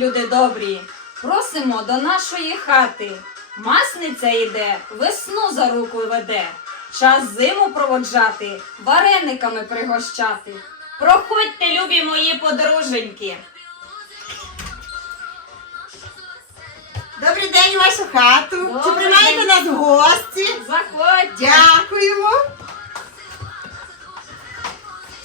Люди добрі. Просимо до нашої хати. Масниця йде, весну за руку веде. Час зиму проводжати, варениками пригощати. Проходьте, любі мої подруженьки. Добрий день, вашу хату. Чи Добрий приймаєте день. нас в гості? Заходьте, Дякуємо.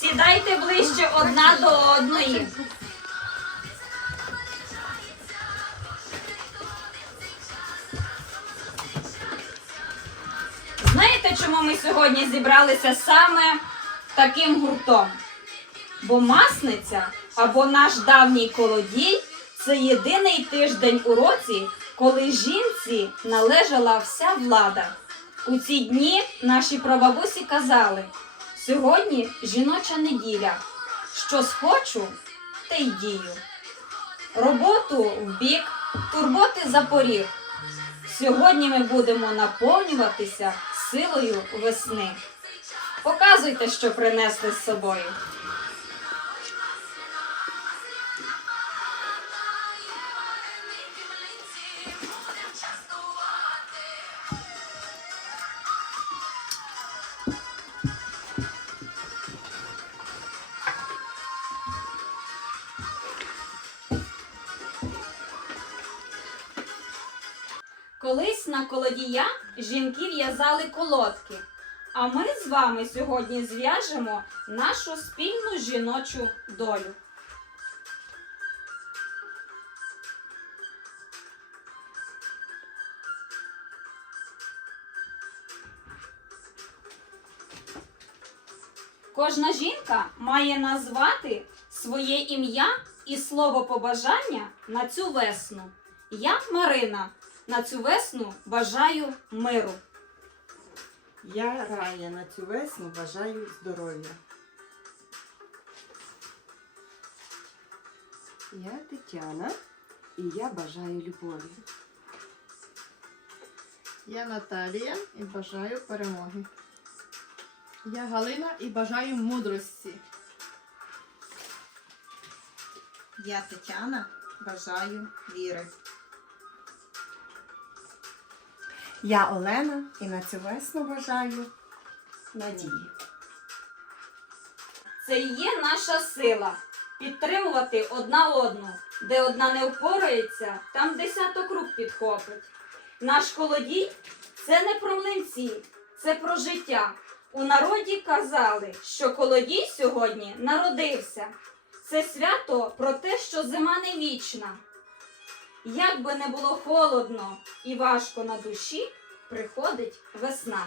сідайте ближче одна до одної. Знаєте, чому ми сьогодні зібралися саме таким гуртом? Бо масниця або наш давній колодій це єдиний тиждень у році, коли жінці належала вся влада. У ці дні наші прабабусі казали: сьогодні жіноча неділя. Що схочу, те й дію. Роботу в бік, турботи за поріг. Сьогодні ми будемо наповнюватися силою весни. Показуйте, що принесли з собою. На колодія жінки в'язали колодки. А ми з вами сьогодні зв'яжемо нашу спільну жіночу долю. Кожна жінка має назвати своє ім'я і слово побажання на цю весну. Я Марина. На цю весну бажаю миру. Я Рая на цю весну бажаю здоров'я. Я Тетяна і я бажаю любові. Я Наталія і бажаю перемоги. Я Галина і бажаю мудрості. Я Тетяна бажаю віри. Я Олена і на цю весну бажаю надії. Це і є наша сила підтримувати одна одну. Де одна не впорається, там десяток рук підхопить. Наш холодій це не про млинці, це про життя. У народі казали, що колодій сьогодні народився. Це свято про те, що зима не вічна. Як би не було холодно і важко на душі, приходить весна.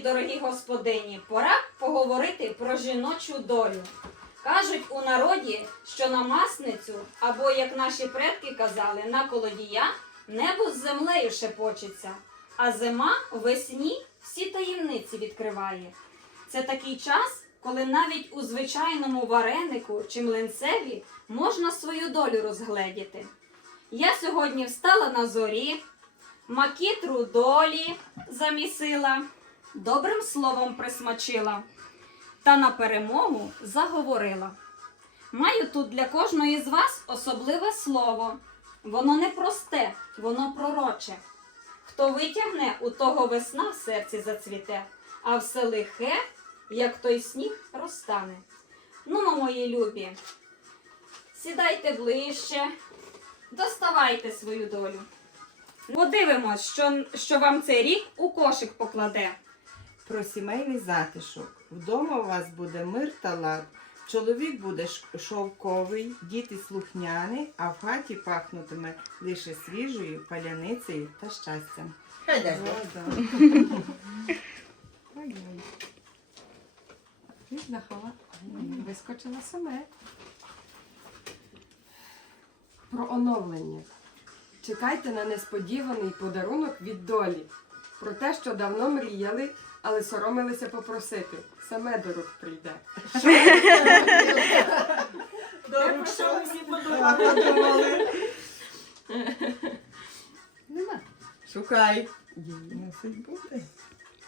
дорогі господині, пора поговорити про жіночу долю. Кажуть у народі, що на масницю, або, як наші предки казали, на колодія, небо з землею шепочеться, а зима весні всі таємниці відкриває. Це такий час, коли навіть у звичайному варенику чи млинцеві можна свою долю розгледіти. Я сьогодні встала на зорі, макітру долі замісила, добрим словом присмачила та на перемогу заговорила. Маю тут для кожної з вас особливе слово. Воно не просте, воно пророче. Хто витягне, у того весна в серці зацвіте, а все лихе, як той сніг, розтане. Ну, мої любі, сідайте ближче, доставайте свою долю. Подивимось, що, що вам цей рік у кошик покладе. Про сімейний затишок. Вдома у вас буде мир та лад. Чоловік буде шовковий, діти слухняні, а в хаті пахнутиме лише свіжою паляницею та щастям. Хай. Вискочила саме. Про оновлення. Чекайте на несподіваний подарунок від долі. Про те, що давно мріяли, але соромилися попросити. Саме до рук прийде. Добре, що ви всі подумали. Нема. Шукай. Мусить бути.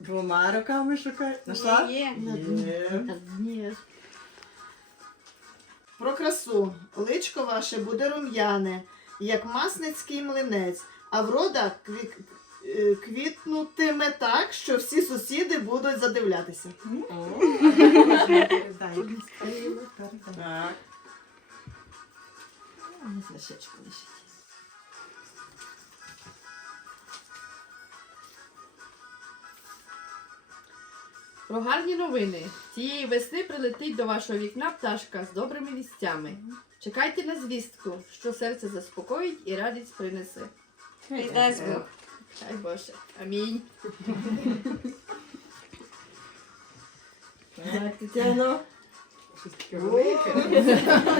Двома руками шукай. Нашла? Є. Є. Ні. Про красу. Личко ваше буде рум'яне, як масницький млинець, а врода кві... е, квітнутиме так, що всі сусіди будуть задивлятися. Так. Про гарні новини. Цієї весни прилетить до вашого вікна пташка з добрими вістями. Чекайте на звістку, що серце заспокоїть і радість принесе. Дасть Бог. Хай Боже. Амінь. Так, Тетяно. Щось таке велике.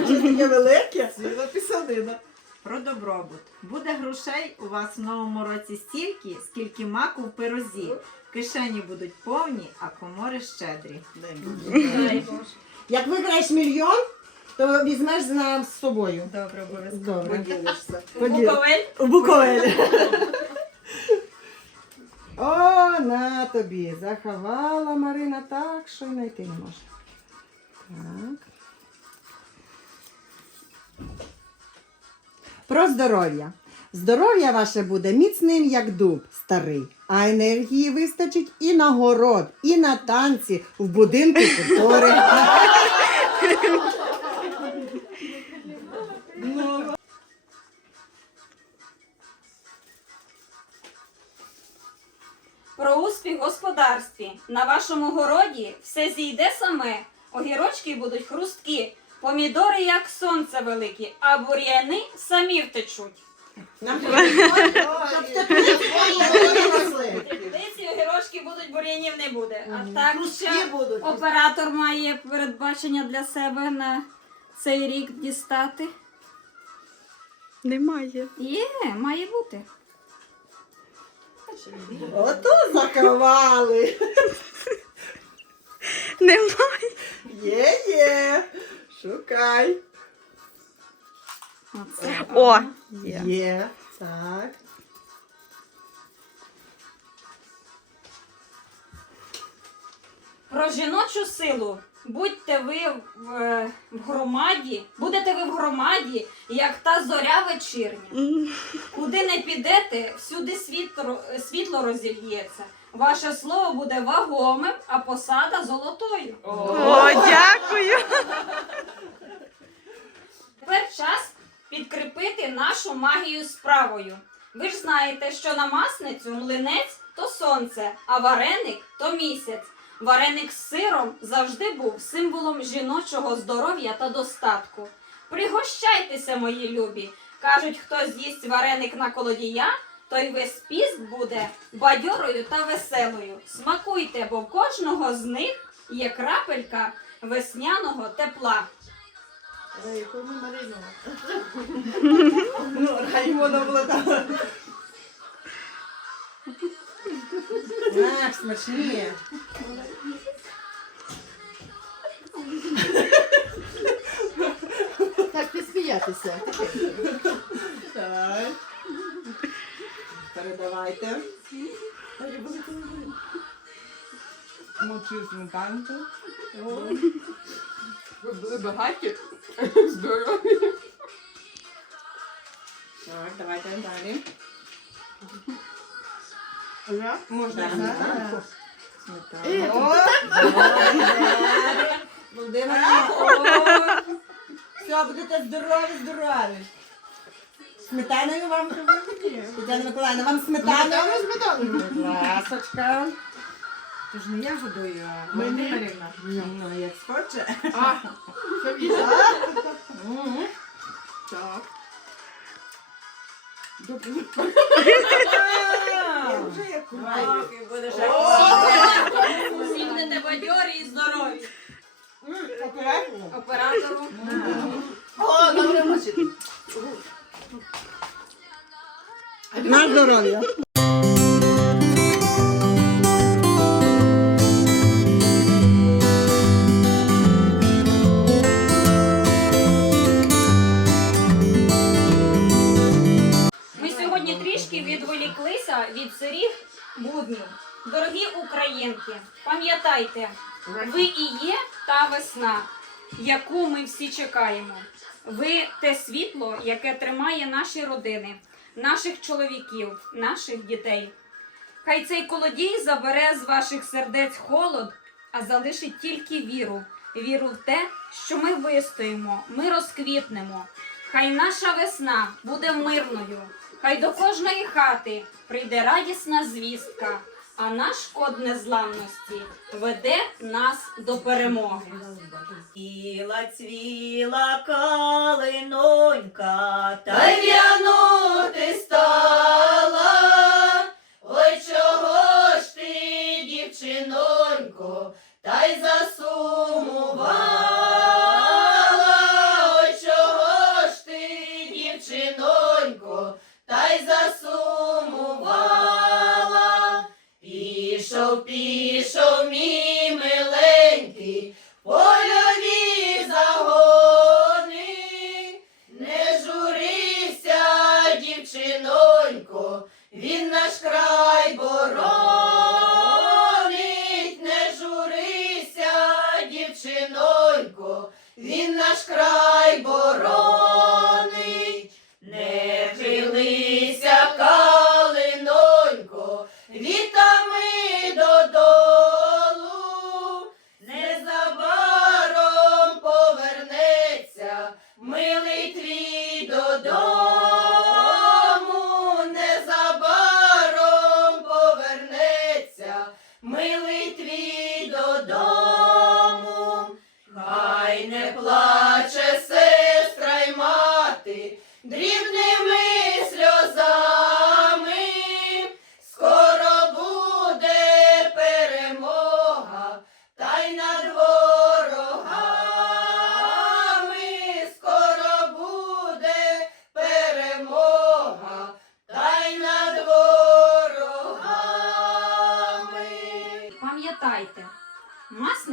Щось таке велике. Ціла писанина. Про добробут. Буде грошей у вас в новому році стільки, скільки маку в пирозі. Кишені будуть повні, а комори щедрі. Дай Боже. Як виграєш мільйон, то візьмеш з нам з собою. Добре, обов'язково. Добре. Поділишся. Буковель. У Буковель. О, на тобі. Заховала Марина так, що й знайти не може. Так. Про здоров'я. Здоров'я ваше буде міцним, як дуб старий, а енергії вистачить і на город, і на танці в будинку культури. Про господарстві. На вашому городі все зійде саме. Огірочки будуть хрусткі, помідори, як сонце великі, а бур'яни самі втечуть. Теплиці огірочки будуть, бур'янів не буде. А так ще оператор має передбачення для себе на цей рік дістати. Немає. Є, має бути. Ото закривали. Немає. Є, є. Шукай. Оце. О, є. Є. Так. Про жіночу силу. Будьте ви в, в громаді, будете ви в громаді, як та зоря вечірня. Куди не підете, всюди світло, світло розільється. Ваше слово буде вагомим, а посада золотою. О, дякую. Тепер час підкріпити нашу магію справою. Ви ж знаєте, що на масницю млинець то сонце, а вареник то місяць. Вареник з сиром завжди був символом жіночого здоров'я та достатку. Пригощайтеся, мої любі. Кажуть, хто з'їсть вареник на колодія, той весь піст буде бадьорою та веселою. Смакуйте, бо в кожного з них є крапелька весняного тепла. Ну, Раймона була там. Смачні. Сміятися. Так. Передавайте. Мовчу сметанку. Ви були багаті. Здорові. Так, давайте далі. Можна зараз. Е, Володимира, о, все, будете здорові, здорові. Сметаною вам Тетяна Миколаївна, вам сметаною? Будь ласочка. Це ж не я годую, а Мені? Володимирівна. Ну, як схоче. А, що? Мгм. Так. Я вже як будете бадьорі і здорові. Оператору. О, добре мучити. На здоров'я. Ми сьогодні трішки відволіклися від сирів буднів. Дорогі українки, пам'ятайте, ви і є та весна, яку ми всі чекаємо. Ви те світло, яке тримає наші родини, наших чоловіків, наших дітей. Хай цей колодій забере з ваших сердець холод, а залишить тільки віру. Віру в те, що ми вистоїмо, ми розквітнемо. Хай наша весна буде мирною, хай до кожної хати прийде радісна звістка, а наш код незламності веде нас до перемоги. Цвіла, цвіла калинонька, та й в'янути стала. Ой, чого ж ти, дівчинонько, та й засумувала. Пішов мій миленький, польові загони, не журися, дівчинонько, він наш край боронить, не журися, дівчинонько, він наш край боронить,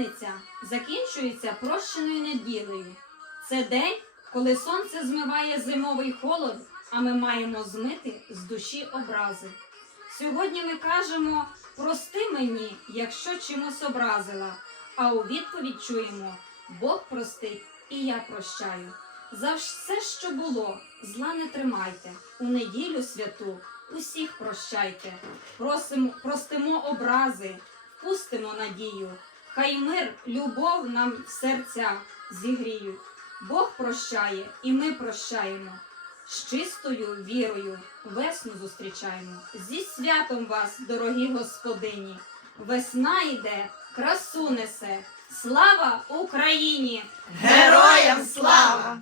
масниця закінчується прощеною неділею. Це день, коли сонце змиває зимовий холод, а ми маємо змити з душі образи. Сьогодні ми кажемо прости мені, якщо чимось образила, а у відповідь чуємо Бог простить і я прощаю. За все, що було, зла не тримайте, у неділю святу усіх прощайте. Просимо, простимо образи, пустимо надію. Хай мир, любов нам в серця зігріють. Бог прощає, і ми прощаємо. З чистою вірою весну зустрічаємо. Зі святом вас, дорогі господині! Весна йде, красу несе. Слава Україні! Героям слава!